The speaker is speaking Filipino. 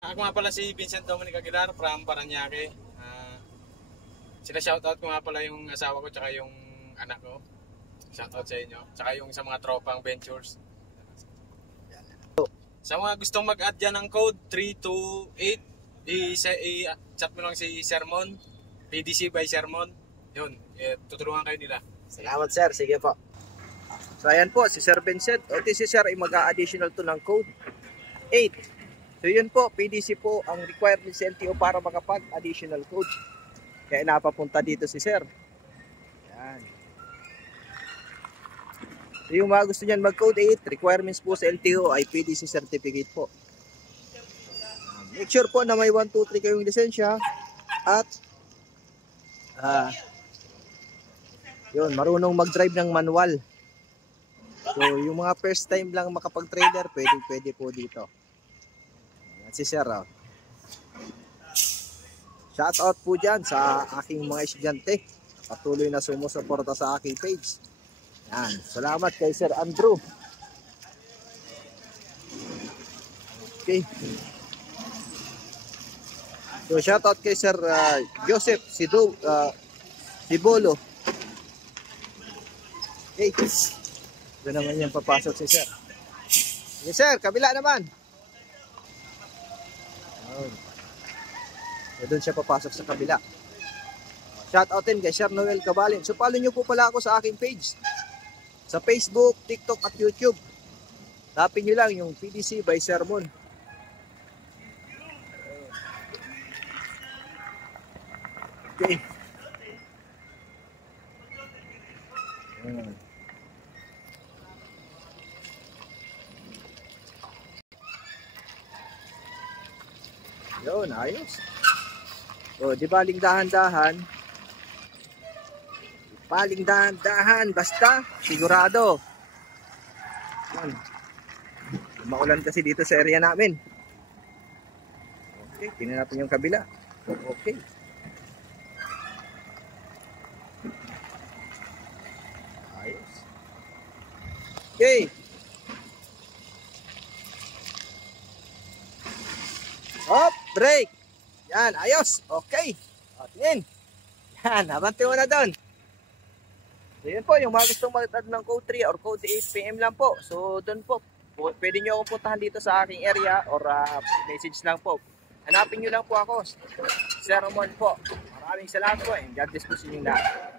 Ako nga pala si Vincent Dominic Aguilar from Paranaque. Sila shoutout ko nga pala yung asawa ko tsaka yung anak ko. Shoutout sa inyo. Tsaka yung sa mga tropang ventures. Sa mga gustong mag-add dyan ng code 328, i-chat mo lang si Sermon, PDC by Sermon. Yun, tutulungan kayo nila. Salamat sir, sige po. So ayan po, si Sir Vincent. O si Sir ay mag-a-additional to ng code 8. So yun po, PDC po ang requirements sa LTO para makapag-additional code. Kaya napapunta dito si Sir. Yan. So yung mga gusto nyan mag-code 8, requirements po sa LTO ay PDC certificate po. Make sure po na may 1, 2, 3 kayong lisensya. At yun, marunong mag-drive ng manual. So yung mga first time lang makapag-trailer, pwede po dito. Si Sir. Shout out po dyan sa aking mga estudyante. Patuloy na sumusuporta sa aking page. Yan. Salamat kay Sir Andrew. Okay. So shout out kay Sir Joseph Sibolo. Okay. Doon naman yung papasok si Sir. Yes sir, kabila naman. So, doon siya papasok sa kabila. Shout out din kay Sir Noel Cabalin. So follow nyo po pala ako sa aking page. Sa Facebook, TikTok at YouTube. Tapin nyo lang yung PDC by Sermon. Okay. Yun, ayos. So, di baling dahan-dahan. Baling dahan-dahan, basta sigurado. Yan. Maulan kasi dito sa area namin. Okay, tingnan natin yung kabila. Okay. Ayos. Okay. Hop, break. Yan, ayos. Okay. O, tingin. Yan, abante mo na doon. So, yun po, yung mga gustong mag-add ng code 3 or code 8 PM lang po. So, doon po, pwede nyo akong puntahan dito sa aking area or message lang po. Hanapin nyo lang po ako. Sermon po. Maraming salamat po and God bless po sa inyo lahat.